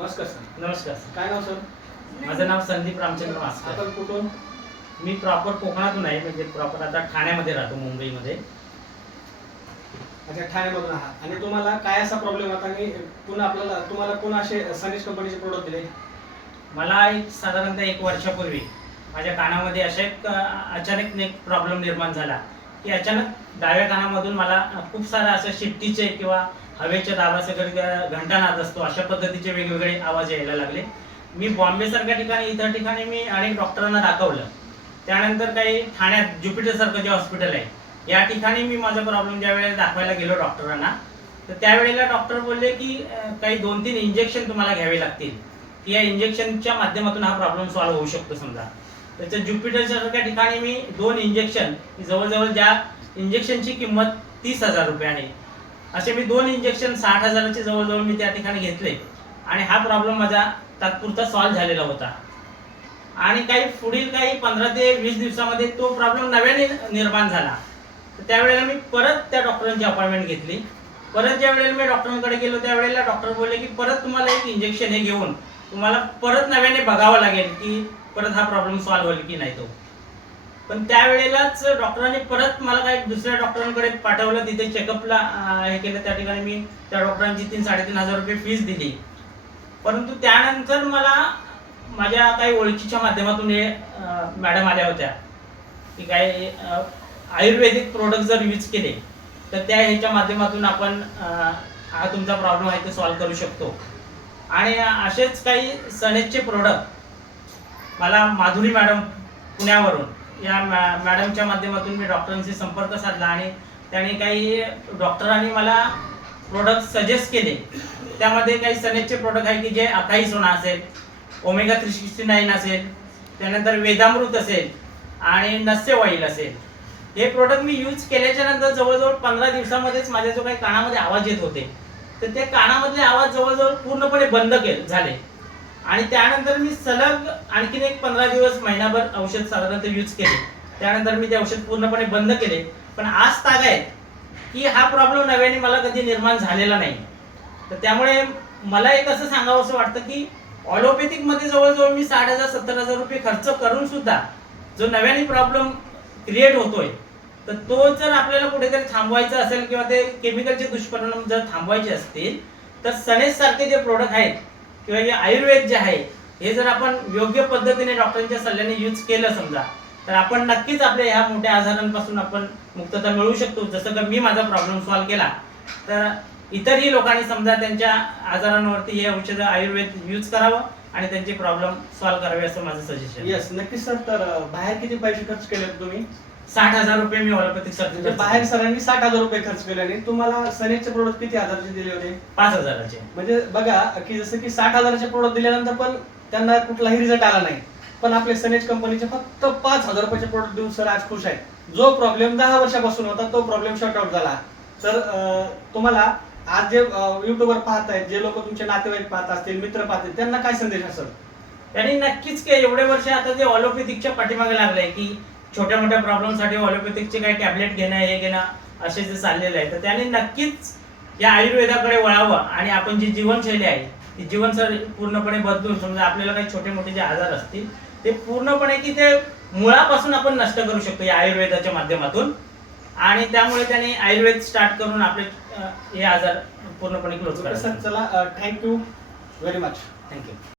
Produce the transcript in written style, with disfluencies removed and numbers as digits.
नमस्कार सर. नमस्कार सर. काय नाव सर? माझं नाव संदीप रामचंद्र मास्कर. आपण कुठून? मी प्रॉपर कोकणातून आहे, म्हणजे प्रॉपर आता ठाण्यामध्ये राहतो, मुंबईमध्ये. अच्छा, ठाण्यामधून आहात. आणि तुम्हाला काय असा प्रॉब्लेम होता आणि पुन्हा तुम्हाला कोण असे सनीज कंपनीचे प्रोडक्ट दिले? मला साधारणतः 1 वर्षापूर्वी माझ्या कानामध्ये अशा एक अचानक एक प्रॉब्लेम निर्माण झाला की अचानक डाव्या कानामधून मला खूप सारा असं शिट्टीचे किंवा हवेच्या दाबासकट घंटानाद असतो, अशा पद्धतीचे वेगवेगळे आवाज यायला लागले. मी बॉम्बेसारख्या ठिकाणी इतर ठिकाणी मी अनेक डॉक्टरांना दाखवलं. त्यानंतर काही ठाण्यात ज्युपिटर सारखं जे हॉस्पिटल आहे या ठिकाणी मी माझा प्रॉब्लेम ज्या वेळेला दाखवायला गेलो डॉक्टरांना, तर त्यावेळेला डॉक्टर बोलले की काही 2-3 इंजेक्शन तुम्हाला घ्यावे लागतील, की या इंजेक्शनच्या माध्यमातून हा प्रॉब्लेम सॉल्व्ह होऊ शकतो. समजा त्याच्या ज्युपिटरसारख्या ठिकाणी मी 2 इंजेक्शन, जवळजवळ ज्या इंजेक्शनची किंमत 30,000 रुपये आहे, असे मी 2 इंजेक्शन 60,000चे जवळजवळ मी त्या ठिकाणी घेतले आणि हा प्रॉब्लेम माझा तात्पुरता सॉल्व्ह झालेला होता. आणि पुढील 15 ते 20 दिवसामध्ये तो प्रॉब्लेम नव्याने निर्माण झाला. तर त्यावेळेला मी परत त्या डॉक्टरांची अपॉइंटमेंट घेतली. परत ज्या वेळेला मी डॉक्टरांकडे गेलो त्यावेळेला डॉक्टर बोलले की परत तुम्हाला एक इंजेक्शन हे घेऊन तुम्हाला परत नव्याने बघावं लागेल की परत हा प्रॉब्लेम सॉल्व्ह होईल की नाही तो. पण त्यावेळेलाच डॉक्टरांनी परत मला काही दुसऱ्या डॉक्टरांकडे पाठवलं, तिथे चेकअपला हे केलं. त्या ठिकाणी मी त्या डॉक्टरांची 3-3.5 रुपये फीस दिली. परंतु त्यानंतर मला माझ्या काही ओळखीच्या माध्यमातून हे मॅडम आल्या होत्या की काही आयुर्वेदिक प्रोडक्ट जर यूज केले तर त्या ह्याच्या माध्यमातून आपण हा तुमचा प्रॉब्लेम आहे तो सॉल्व्ह करू शकतो. आणि असेच काही सनेजचे प्रोडक्ट मला माधुरी मॅडम पुण्यावरून, या मॅडमच्या माध्यमातून मी डॉक्टरांशी संपर्क साधला आणि त्याने काही डॉक्टरांनी मला प्रोडक्ट सजेस्ट केले. त्यामध्ये काही सनेजचे प्रोडक्ट आहे की जे अकाई सोना असेल, ओमेगा 369 असेल, त्यानंतर वेदामृत असेल आणि नस्य ऑइल असेल. हे प्रोडक्ट मी यूज केल्याच्या नंतर जवळजवळ 15 दिवसामध्येच माझ्या जो काही कानामध्ये आवाज येत होते तर ते कानामधले आवाज जवळजवळ पूर्णपणे बंद झाले. आणि त्यानंतर मी सलग आणखीन एक 15 दिवस, महिनाभर औषध साधारणतः यूज केले. त्यानंतर मी ते औषध पूर्णपणे बंद केले. पण आज तागायत की हा प्रॉब्लेम नव्याने मला कधी निर्माण झालेला नाही. तर त्यामुळे मला एक असं सांगावं असं वाटतं की ऑलोपॅथिक मध्ये जवळजवळ मी 60,000-70,000 रुपये खर्च करून सुद्धा जो नव्याने प्रॉब्लेम क्रिएट होतोय तर तो जर आपल्याला कुठेतरी थांबवायचा असेल किंवा ते केमिकलचे दुष्परिणाम जर थांबवायचे असतील तर सनेज सारखे जे प्रोडक्ट आहेत किंवा जे आयुर्वेद जे आहे हे जर आपण योग्य पद्धतीने डॉक्टरांच्या सल्ल्याने यूज केलं समजा, तर आपण नक्कीच आपल्या ह्या मोठ्या आजारांपासून आपण मुक्तता मिळवू शकतो. जसं की मी माझा प्रॉब्लेम सॉल्व्ह केला, तर इतरही लोकांनी समजा त्यांच्या आजारांवरती हे औषध आयुर्वेद यूज करावं आणि त्यांचे प्रॉब्लेम सॉल्व्ह करावे असं माझं सजेशन. येस, नक्कीच सर. तर बाहेर किती पैसे खर्च केले तुम्ही? 60,000 रुपये मी ऑलोपॅथिक सर्जरी बाहेर सरांनी 60,000 रुपये खर्च केले आणि तुम्हाला सनेजचे प्रोडक्ट किती हजाराचे दिले होते? 5,000चे. म्हणजे बघा की जसं की 60,000चे प्रोडक्ट दिल्यानंतर पण त्यांना कुठलाही रिझल्ट आला नाही. पण आपले सनेज कंपनीचे फक्त 5,000 रुपयाचे प्रोडक्ट देऊन सर आज खुश आहेत. जो प्रॉब्लेम 10 वर्षापासून होता तो प्रॉब्लेम शॉर्ट आउट झाला. तर तुम्हाला आज जे युट्यूबवर पाहतायत, जे लोक तुमचे नातेवाईक पाहत असतील, मित्र पाहतील, त्यांना काय संदेश असेल? त्यांनी नक्कीच की एवढे वर्ष आता जे ऑलोपॅथिकच्या पाठीमागे लागलंय की छोट्या मोठ्या प्रॉब्लेमसाठी ऑलोपॅथिकचे काही टॅबलेट घेणं हे घेणं असे जे चाललेलं आहे, तर त्यांनी नक्कीच या आयुर्वेदाकडे वळावं आणि आपण जी जीवनशैली आहे ती जीवनशैली पूर्णपणे बदलून समजा आपल्याला काही छोटे मोठे जे आजार असतील ते पूर्णपणे की ते मुळापासून आपण नष्ट करू शकतो या आयुर्वेदाच्या माध्यमातून. आणि त्यामुळे त्यांनी आयुर्वेद स्टार्ट करून आपले हे आजार पूर्णपणे क्लोज करायचे. चला, थँक्यू व्हेरी मच. थँक्यू.